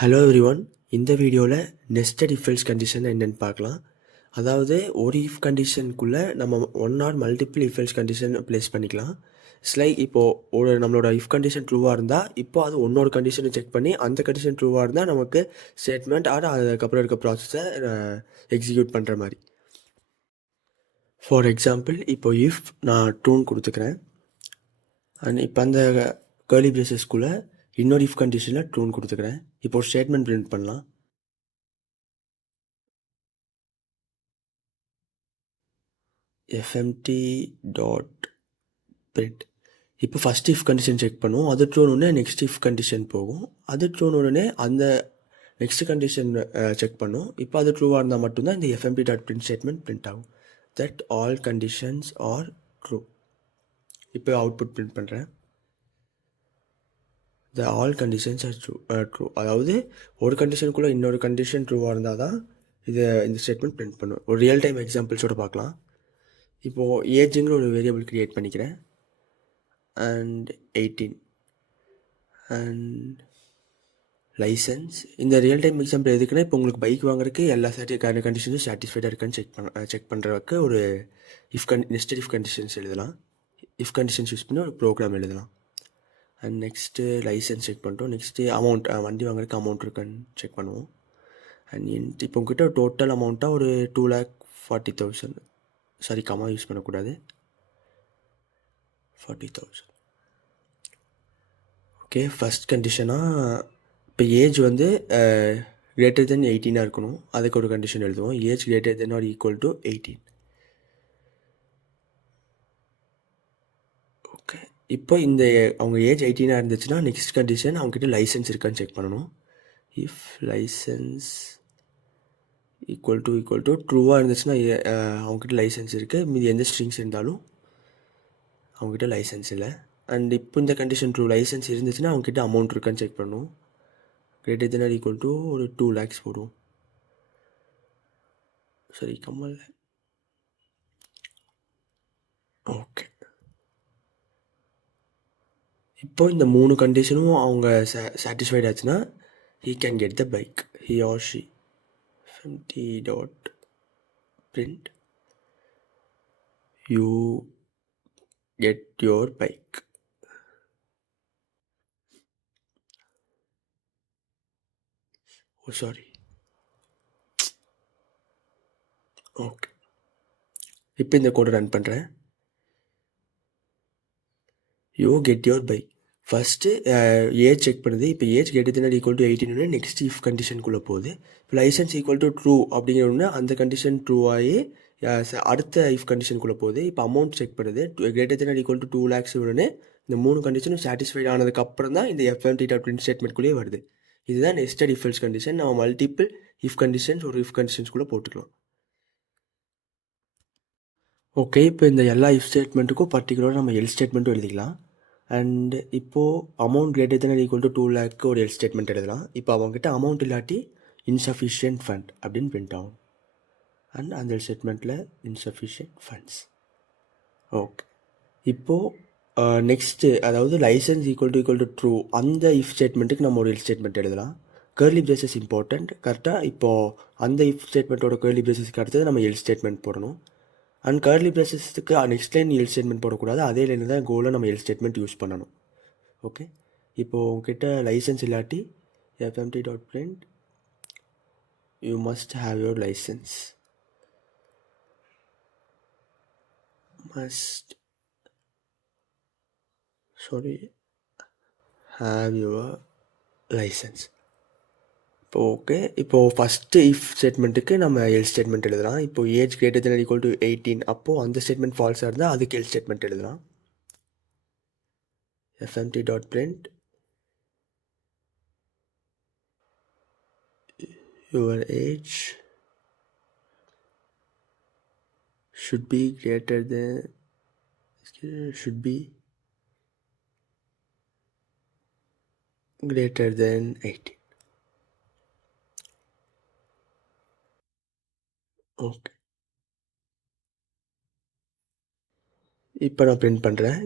Hello everyone. இந்த வீடியோவில் nested if else condition என்னென்னு பார்க்கலாம். அதாவது ஒரு இஃப் கண்டிஷனுக்குள்ளே நம்ம one or multiple if else condition place பண்ணிக்கலாம். இட்ஸ் லைக் இப்போது நம்மளோட இஃப் கண்டிஷன் ட்ரூவாக இருந்தால் இப்போ அது ஒன்னொரு கண்டிஷனை செக் பண்ணி அந்த கண்டிஷன் ட்ரூவாக இருந்தால் நமக்கு ஸ்டேட்மெண்ட் ஆர் அதுக்கப்புறம் இருக்க ப்ராசஸை எக்ஸிக்யூட் பண்ணுற மாதிரி. ஃபார் எக்ஸாம்பிள் இப்போ இஃப் நான் ட்ரூன்னு கொடுத்துக்கிறேன் அண்ட் இப்போ அந்த கர்லி பிரேசஸ்குள்ளே இன்னொரு இஃப் கண்டிஷனில் ட்ரூன்னு கொடுத்துக்கிறேன். இப்போ ஒரு ஸ்டேட்மெண்ட் பிரிண்ட் பண்ணலாம். fmt dot print. இப்போ ஃபஸ்ட் இஃப் கண்டிஷன் செக் பண்ணுவோம். அது ட்ரூன்னு நெக்ஸ்ட் இஃப் கண்டிஷன் போகும். அது ட்ரூன்னு உடனே அந்த நெக்ஸ்ட் கண்டிஷன் செக் பண்ணும். இப்போ அது ட்ரூவாக இருந்தால் மட்டும்தான் இந்த fmt dot print statement print ஆகும். That all conditions are true. இப்போ அவுட்புட் பிரிண்ட் பண்ணுறேன். The all conditions are true. அதாவது ஒரு கண்டிஷனுக்குள்ளே இன்னொரு கண்டிஷன் ட்ரூவாக இருந்தால் தான் இந்த ஸ்டேட்மெண்ட் பிரிண்ட் பண்ணும். ஒரு ரியல் டைம் எக்ஸாம்பிள்ஸோடு பார்க்கலாம். இப்போது ஏஜுங்கிற ஒரு வேரியபிள் க்ரியேட் பண்ணிக்கிறேன் அண்ட் 18 அண்ட் லைசன்ஸ். இந்த ரியல் டைம் எக்ஸாம்பிள் எதுக்குன்னா இப்போ உங்களுக்கு பைக் வாங்குறதுக்கு எல்லா கண்டிஷன்ஸும் சாட்டிஸ்ஃபைடாக இருக்கான்னு செக் பண்ணுறதுக்கு ஒரு நெஸ்டட் இஃப் கண்டிஷன்ஸ் எழுதலாம். இஃப் கண்டிஷன்ஸ் யூஸ் பண்ணி ஒரு ப்ரோக்ராம் எழுதலாம். அண்ட் நெக்ஸ்ட்டு லைசன்ஸ் செக் பண்ணிட்டோம். நெக்ஸ்ட்டு அமௌண்ட், வண்டி வாங்குறதுக்கு அமௌண்ட் இருக்கான்னு செக் பண்ணுவோம். அண்ட் இப்போ உங்ககிட்ட டோட்டல் அமௌண்ட்டாக ஒரு 2,40,000, சாரி கமா யூஸ் பண்ணக்கூடாது, 40,000. ஓகே, ஃபஸ்ட் கண்டிஷனாக இப்போ ஏஜ் வந்து கிரேட்டர் தென் 18 இருக்கணும். அதுக்கு ஒரு கண்டிஷன் எழுதுவோம். Age greater than or equal to 18. Okay, இப்போ இந்த அவங்க ஏஜ் 18 இருந்துச்சுன்னா நெக்ஸ்ட் கண்டிஷன் அவங்ககிட்ட லைசன்ஸ் இருக்கான்னு செக் பண்ணணும். இஃப் லைசன்ஸ் ஈக்குவல் டு ட்ரூவாக இருந்துச்சுன்னா அவங்ககிட்ட லைசன்ஸ் இருக்குது. மீதி எந்த ஸ்ட்ரிங்ஸ் இருந்தாலும் அவங்ககிட்ட லைசன்ஸ் இல்லை. அண்ட் இப்போ இந்த கண்டிஷன் ட்ரூ, லைசன்ஸ் இருந்துச்சுன்னா அவங்ககிட்ட அமௌண்ட் இருக்கான்னு செக் பண்ணுவோம். Greater than or equal to ஒரு 2 lakhs போடுவோம். சரி, கம்மல். ஓகே, இப்போ இந்த 3 கண்டிஷனும் அவங்க சாட்டிஸ்ஃபைட் ஆச்சுன்னா he can get the bike, he or she. fmt dot print you get your bike. Oh, sorry. Okay, இப்போ இந்த கோடை ரன் பண்ணுறேன். You get your bike. First age check பண்ணுது. இப்போ age greater than equal to 18 next if கண்டிஷனுக்குள்ளே போகுது. இப்போ license equal to true அப்படிங்கிறோன்னா அந்த கண்டிஷன் ட்ரூ ஆகி அடுத்த இஃப் கண்டிஷனுக்குள்ளே போகுது. இப்போ அமௌண்ட் செக் பண்ணுது. Greater than equal to 2 lakhs உடனே இந்த 3 கண்டிஷனும் சாட்டிஸ்ஃபைட் ஆனதுக்கப்புறம் தான் இந்த fmt டாட் பிரிண்ட் ஸ்டேட்மெண்ட்குள்ளேயே வருது. இதுதான் நெஸ்டட் இஃப் எல்ஸ் கண்டிஷன். நம்ம மல்டிபிள் இஃப் கண்டிஷன்ஸ் ஒரு இஃப் கண்டிஷன்ஸ்குள்ளே போட்டுக்கலாம். ஓகே, இப்போ இந்த எல்லா இஃப் ஸ்டேட்மெண்ட்டுக்கும் பர்டிகுலராக நம்ம எல் ஸ்டேட்மெண்ட்டும் எழுதிக்கலாம். அண்ட் இப்போது amount greater than equal to 2 lakh ஒரு எல் ஸ்டேட்மெண்ட் எழுதலாம். இப்போ அவங்ககிட்ட அமௌண்ட் இல்லாட்டி இன்சஃபிஷியன்ட் ஃபண்ட் அப்படின்னு பிரிண்ட் ஆகும். அண்ட் அந்த எல் ஸ்டேட்மெண்ட்டில் இன்சஃபிஷியன்ட் ஃபண்ட்ஸ். ஓகே, இப்போது நெக்ஸ்ட்டு அதாவது லைசன்ஸ் ஈக்குவல் டு ட்ரூ அந்த இஃப் ஸ்டேட்மெண்ட்டுக்கு நம்ம ஒரு எல் ஸ்டேட்மெண்ட் எழுதலாம். Curly braces important. கரெக்டாக இப்போது அந்த இஃப் ஸ்டேட்மெண்ட்டோட கர்லி பிரேசஸ்க்கு அடுத்தது நம்ம எல் ஸ்டேட்மெண்ட் போடணும். அண்ட் கர்லி பிரேசஸ்க்கு நெக்ஸ்ட் லைன் எல் ஸ்டேட்மெண்ட் போடக்கூடாது. அதே லைனில் தான் கோலில் நம்ம எல் ஸ்டேட்மெண்ட் யூஸ் பண்ணணும். ஓகே, இப்போது உங்ககிட்ட லைசன்ஸ் இல்லாட்டி fmt dot print you must have your licence. Have your licence. இப்போ ஓகே, இப்போது ஃபஸ்ட்டு இஃப் ஸ்டேட்மெண்ட்டுக்கு நம்ம எல் ஸ்டேட்மெண்ட் எழுதலாம். இப்போது age greater than equal to 18 அப்போது அந்த ஸ்டேட்மெண்ட் ஃபால்ஸாக இருந்தால் அதுக்கு எல் ஸ்டேட்மெண்ட் எழுதலாம். fmt dot print your age should be greater than 18. Okay, இப்போ நான் பிரிண்ட் பண்ணுறேன்.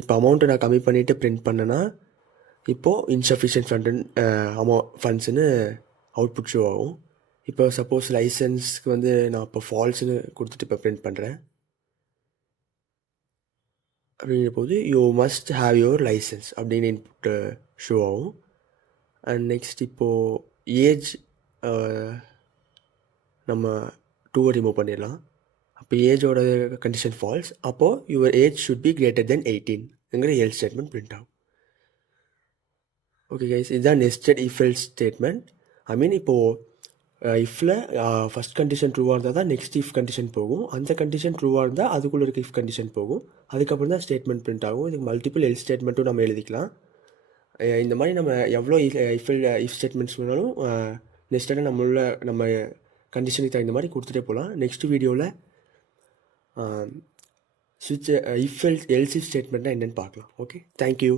இப்போ அமௌண்ட்டை நான் கம்மி பண்ணிவிட்டு பிரிண்ட் பண்ணேன்னா இப்போது இன்சஃபிஷியன்ட் ஃபண்ட்ஸ்னு அவுட்புட் ஷோ ஆகும். இப்போ சப்போஸ் லைசன்ஸ்க்கு வந்து நான் இப்போ ஃபால்ஸ்னு கொடுத்துட்டு இப்போ பிரிண்ட் பண்ணுறேன். அப்படிங்கிற போது you must have your license அப்படின்னு இன்புட் ஷோ ஆகும். அண்ட் நெக்ஸ்ட் இப்போது ஏஜ் நம்ம 2 ரிமூவ் பண்ணிடலாம். அப்போ ஏஜோட கண்டிஷன் ஃபால்ஸ், அப்போது your age should be greater than 18ங்கிற எல் ஸ்டேட்மெண்ட் பிரிண்ட் ஆகும். ஓகே கைஸ், இதுதான் nested if else statement. I mean இப்போது இஃப்பில் ஃபஸ்ட் கண்டிஷன் ட்ரூவாக இருந்தால் தான் நெக்ஸ்ட் இஃப் கண்டிஷன் போகும். அந்த கண்டிஷன் ட்ரூவாக இருந்தால் அதுக்குள்ளே இருக்க இஃப் கண்டிஷன் போகும். அதுக்கப்புறம் தான் ஸ்டேட்மெண்ட் பிரிண்ட் ஆகும். இதுக்கு மல்டிபிள் எல் ஸ்டேட்மெண்ட்டும் நம்ம எழுதிக்கலாம். இந்த மாதிரி நம்ம எவ்வளோ இஃப் ஸ்டேட்மெண்ட்ஸ் வேணாலும் நெக்ஸ்ட்டாக நம்ம கண்டிஷனுக்கு தகுந்த மாதிரி கொடுத்துட்டே போகலாம். நெக்ஸ்ட் வீடியோவில் இஃப் எல்ஸ் ஸ்டேட்மெண்ட்னா என்னென்னு பார்க்கலாம். Okay, thank you.